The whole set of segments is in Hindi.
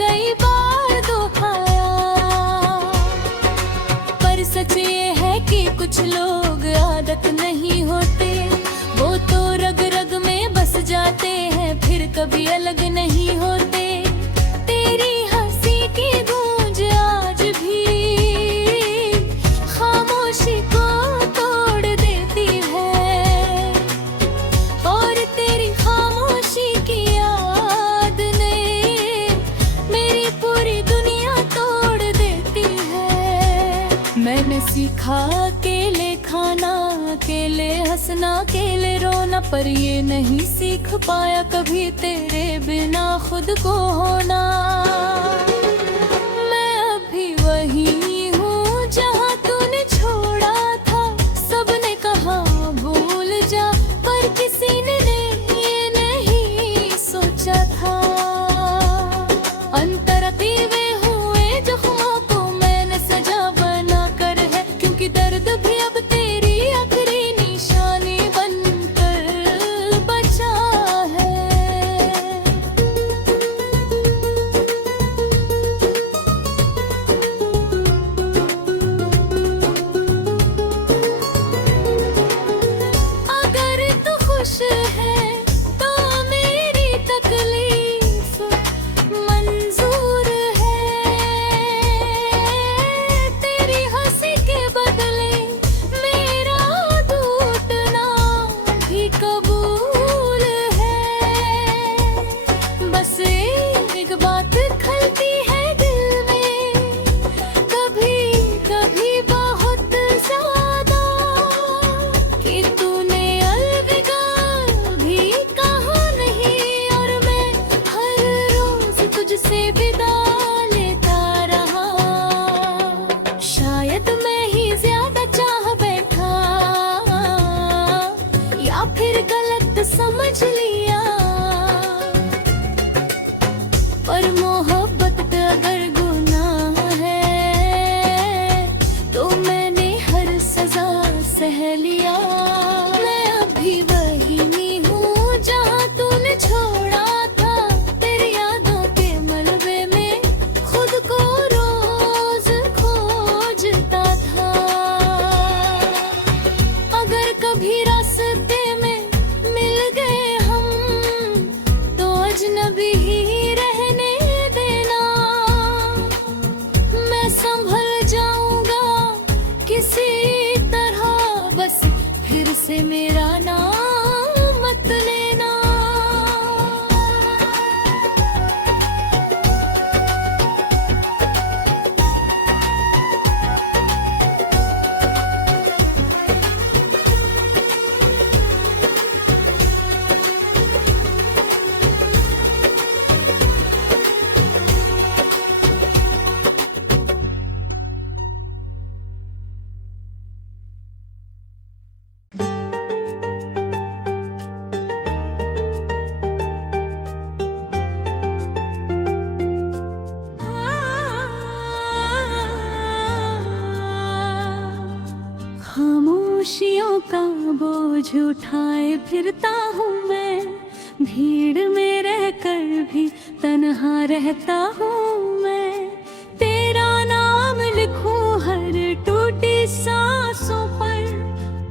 कई बार दुखाया, पर सच ये है कि कुछ लोग आदत नहीं होते, वो तो रग रग में बस जाते हैं, फिर कभी अलग नहीं होते। तेरी हंसी की गूंज आज भी खामोशी को तोड़ देती है, और तेरी खामोशी की याद ने मेरी पूरी दुनिया तोड़ देती है। मैंने सीखा अकेले खाना, अकेले हंसना, अकेले रोना, पर ये नहीं सीख पाया कभी तेरे बिना खुद को होना। मैं अभी वही हूँ जहाँ तूने छोड़ा था, सबने कहा भूल जा, पर किसी ने ये नहीं सोचा था। अंतरतीवे हुए जख्मों को मैंने सजा बना कर है, क्योंकि दर्द भी अब तेरी आखिरी निशानी बनकर बचा है। अगर तू खुश है तो मेरी तकलीफ मंजूर है, तेरी हंसी के बदले मेरा टूटना भी कबूल है। बस एक बात खलती है दिल में, कभी कभी बहुत ज्यादा, कि तूने अलविदा भी कहा नहीं, और मैं हर रोज तुझसे विदा लेता रहा। शायद मैं ही ज्यादा चाह बैठा, या फिर गलत समझ लिया, पर मोहब्बत अगर गुनाह है तो मैंने हर सजा सह लिया। मैं अभी वही हूँ जहाँ तूने छोड़ा था, तेरी यादों के मलबे में खुद को रोज खोजता था। अगर कभी रास्ते में मिल गए हम तो अजनबी ही रहने देना, मैं संभल जाऊंगा किसी तरह, बस फिर से मेरा नाम मत लेना। खामोशियों का बोझ उठाए फिरता हूँ मैं, भीड़ में रहकर भी तन्हा रहता हूँ मैं। तेरा नाम लिखूं हर टूटी सांसों पर,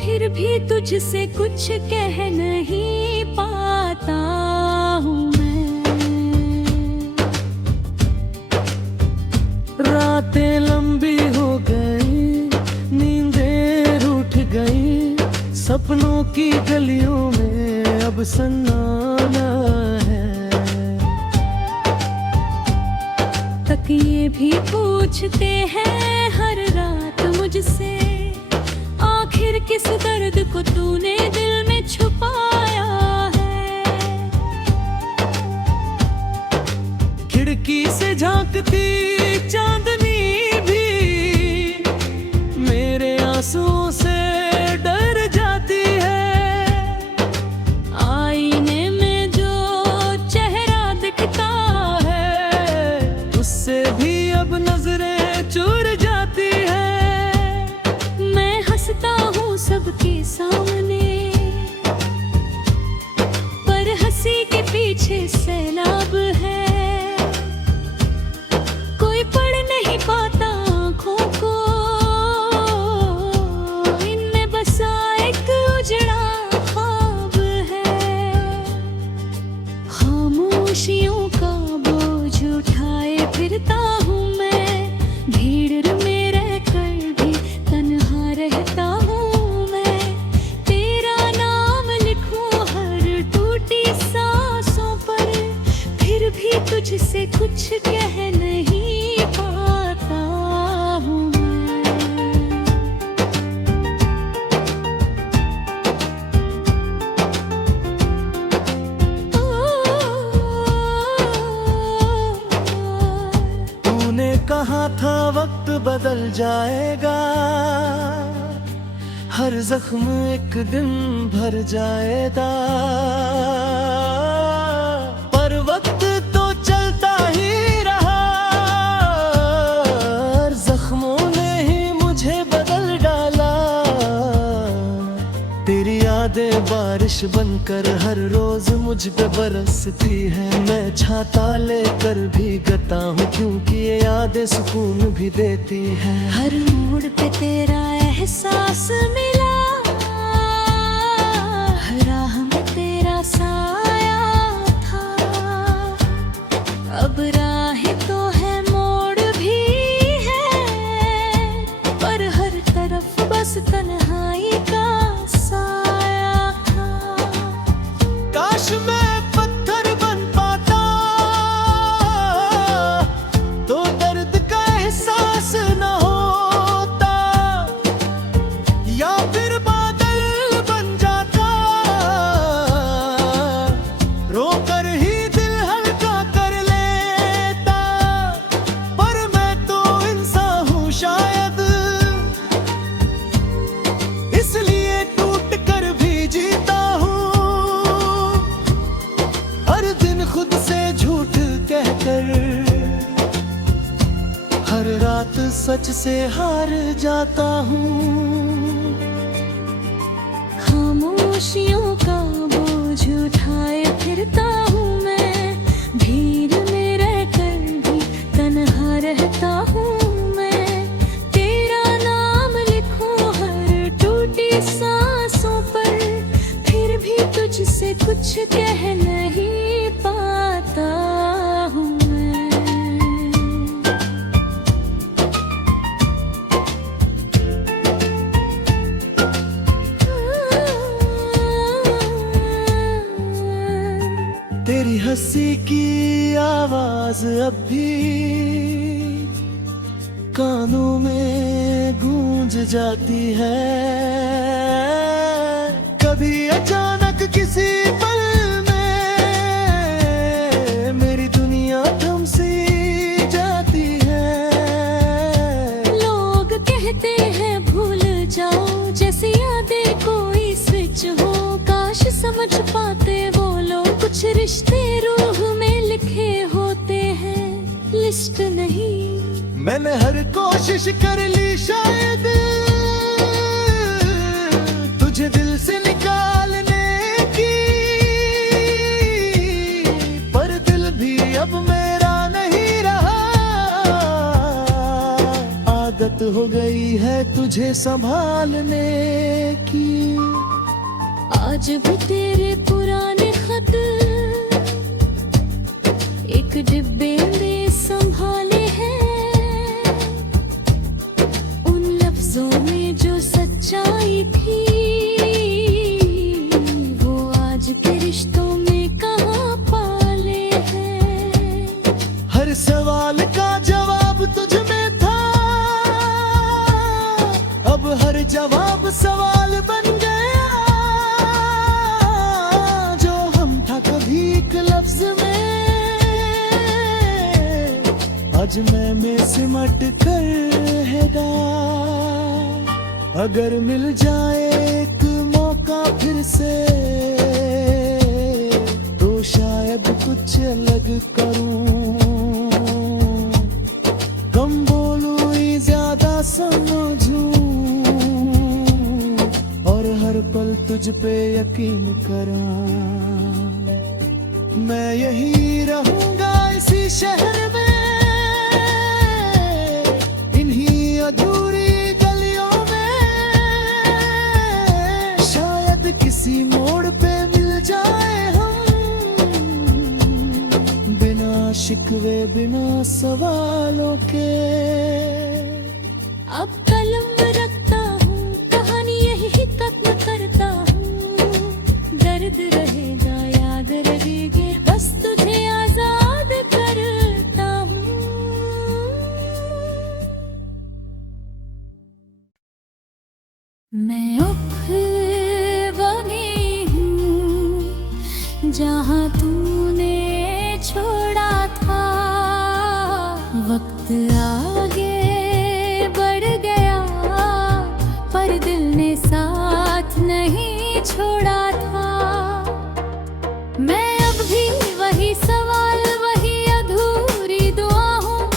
फिर भी तुझसे कुछ कह नहीं पाता हूँ मैं। रातें लंबी हो गई, नींदें रूठ गई, सपनों की गलियों में अब सन्नाटा है। तकिए भी पूछते हैं हर रात मुझसे, आखिर किस दर्द को तूने दिल में छुपाया है। खिड़की से झांकती चांदनी भी मेरे आंसुओं से डर जाती है। आईने में जो चेहरा दिखता है, उससे भी अब नजरें चुर जाती है। मैं हंसता हूँ सबके सामने, पर हंसी के पीछे सैलाब है। फिरता हूँ मैं, भीड़ में रहकर भी तन्हा रहता हूँ मैं। तेरा नाम लिखूं हर टूटी सांसों पर, फिर भी तुझसे कुछ कह नहीं पाता हूँ मैं। तूने कहा था वक्त बदल जाएगा, हर जख्म एक दिन भर जाएगा, पर वक्त तो चलता ही रहा, हर जख्मों ने ही मुझे बदल डाला। तेरी यादें बारिश बनकर हर रोज मुझ पे बरसती है, मैं छाता लेकर भीगता हूँ क्योंकि ये यादें सुकून भी देती है। हर मोड़ पे तेरा एहसास मिला, हर राह में तेरा साया था। अब राहें तो है मोड़ भी है, पर हर तरफ बस तन्हाई का साया था। काश मैं पत्थर बन पाता तो दर्द का एहसास न होता, या फिर बादल बन जाता, रोकर ही दिल हल्का कर लेता। पर मैं तो इंसान हूँ शायद, इसलिए टूट कर भी जीता हूँ, हर दिन खुद से झूठ कहकर, हर रात सच से हार जाता हूँ। खामोशियों का बोझ उठाए फिरता हूँ मैं, भीड़ में रहकर भी तन्हा रहता हूँ मैं। तेरा नाम लिखूं हर टूटी सांसों पर, फिर भी तुझसे कुछ कह नहीं पाता हूँ मैं। तेरी हंसी की आवाज अब भी कानों में गूंज जाती है, कभी अचानक किसी पल में मेरी दुनिया थम सी जाती है। लोग कहते हैं भूल जाओ, जैसी यादें कोई स्विच हो, काश समझ पाते वो लोग कुछ रिश्ते रूह में लिखे होते हैं, लिस्ट नहीं। मैंने हर कोशिश कर ली शायद तुझे दिल से निकालने की, पर दिल भी अब मेरा नहीं रहा, आदत हो गई है तुझे संभालने की। आज भी तेरे पुराने खत एक डिब्बे में संभाले हैं, उन लफ्जों में जो सच्चाई थी वो आज के रिश्तों में कहाँ पाले हैं। हर सवाल का जवाब तुझ में था, अब हर जवाब सवाल बन गया, जो हम था कभी एक लफ्ज में, आज मैं सिमट कर रहेगा। अगर मिल जाए एक मौका फिर से, तो शायद कुछ अलग करूं, कम बोलूं ज्यादा समझूं, और हर पल तुझ पे यकीन करूं। मैं यही रहूंगा इसी शहर में, इन्हीं अधूरी गलियों में, शायद किसी मोड़ पे मिल जाए हम, बिना शिकवे बिना सवाल ख्यालों के। अब कलम रखता हूँ, कहानी यही खत्म करता हूँ। दर्द रहेगा, याद रहेगी, बस तुझे आजाद करता हूँ। मैं वही हूँ जहाँ तूने छोड़ा था। वक्त आगे बढ़ गया, पर दिल ने साथ नहीं छोड़ा था। मैं अब भी वही सवाल, वही अधूरी दुआ हूँ।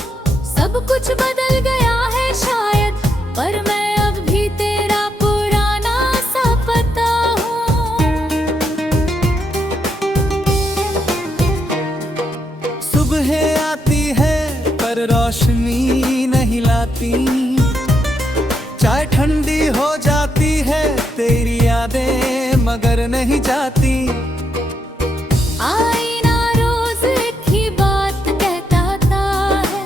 सब कुछ बदल गया है शायद, पर मैं अब भी तेरा पुराना सा पता हूँ। सुबह आती है पर रोशनी नहीं लाती, चाय ठंडी हो जाती है, तेरी यादें मगर नहीं जाती। आईना रोज एक ही बात कहता था है,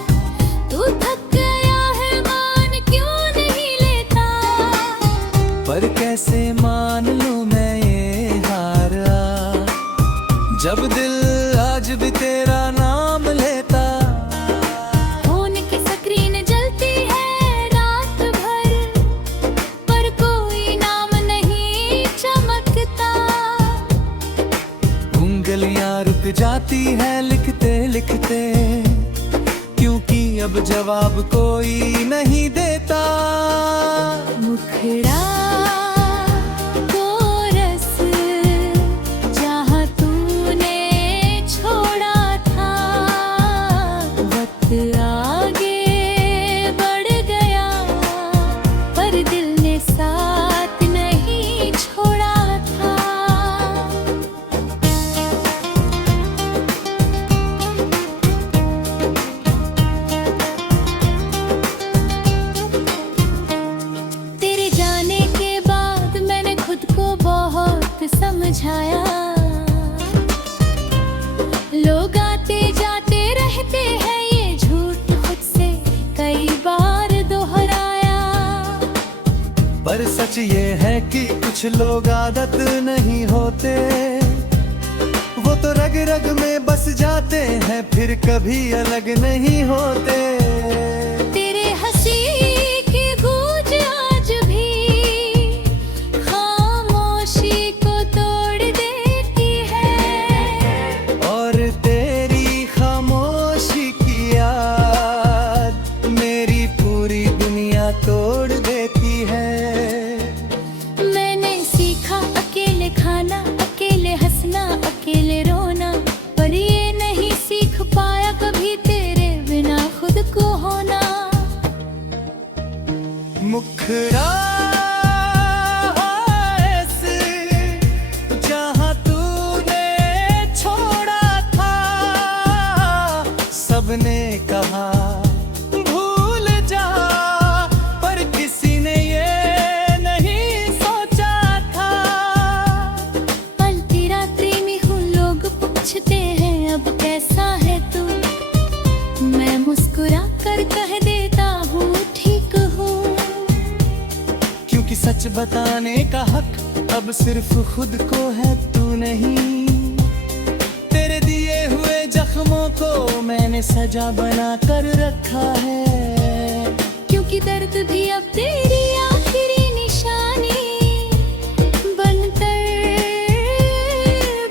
तू थक गया है, मान क्यों नहीं लेता। पर कैसे मान लूं मैं ये हार, जब दिल आज भी तेरा नाम लेता। फोन की स्क्रीन जलती है रात भर, पर कोई नाम नहीं चमकता। उंगलियां रुक जाती है लिखते लिखते, क्योंकि अब जवाब कोई नहीं देता। मुखड़ा कोरस जहाँ तूने छोड़ा था। वक्त आगे बढ़ गया, पर दिल ने साथ नहीं छोड़ा था। तेरे जाने के बाद मैंने खुद को बहुत समझाया। लोग आते जाते रहते हैं, ये झूठ खुद से कई बार दोहराया। पर सच ये है कि कुछ लोग आदत नहीं होते, वो तो रग रग में बस जाते हैं, फिर कभी अलग नहीं होते। तेरे हंसी की गूंज आज भी खामोशी को तोड़ देती है, और तेरी खामोशी की याद मेरी पूरी दुनिया तोड़ देती है। मैंने सीखा अकेले खाना, अकेले हंसना, अकेले रोना, पर ये नहीं सीख पाया कभी तेरे बिना खुद को होना। मुखड़ा ऐसे जहाँ तूने छोड़ा था, सबने कहा भूल जा, पर किसी ने ये नहीं सोचा था। पलती रात्रि में हूँ, लोग पूछते हैं अब कैसा है तू। मैं मुस्कुरा कर कह देता हूँ ठीक हूँ, क्योंकि सच बताने का हक अब सिर्फ खुद को है, तू नहीं। तेरे दिए हुए जख्मों को मैंने सजा बना कर रखा है, क्योंकि दर्द भी अब तेरी आखिरी निशानी बनकर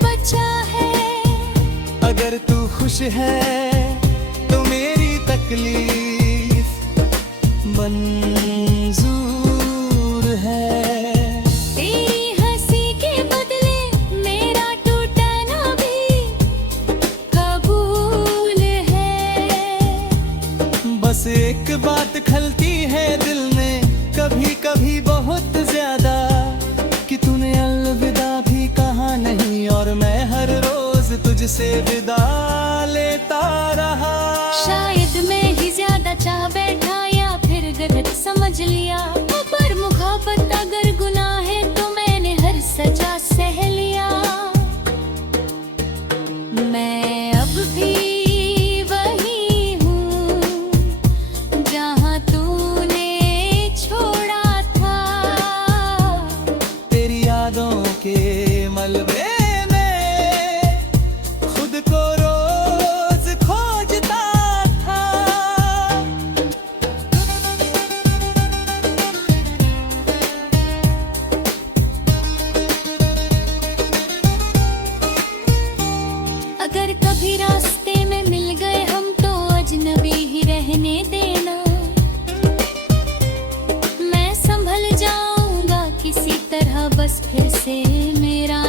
बचा है। अगर तू खुश है तो मेरी तकलीफ मंजूर है। तेरी हंसी के बदले मेरा टूटना भी कबूल है। बस एक बात खलती है दिल में कभी कभी बहुत ज्यादा, कि तूने अलविदा भी कहा नहीं, और मैं हर रोज तुझसे विदा लेता रहा। शायद मैं ही ज्यादा चाह बैठा, या फिर गलत समझ लिया। पर मुखाबत अगर गुनाह है तो मैंने हर सजा सह लिया। मैं अब भी वही हूँ बस फिर से मेरा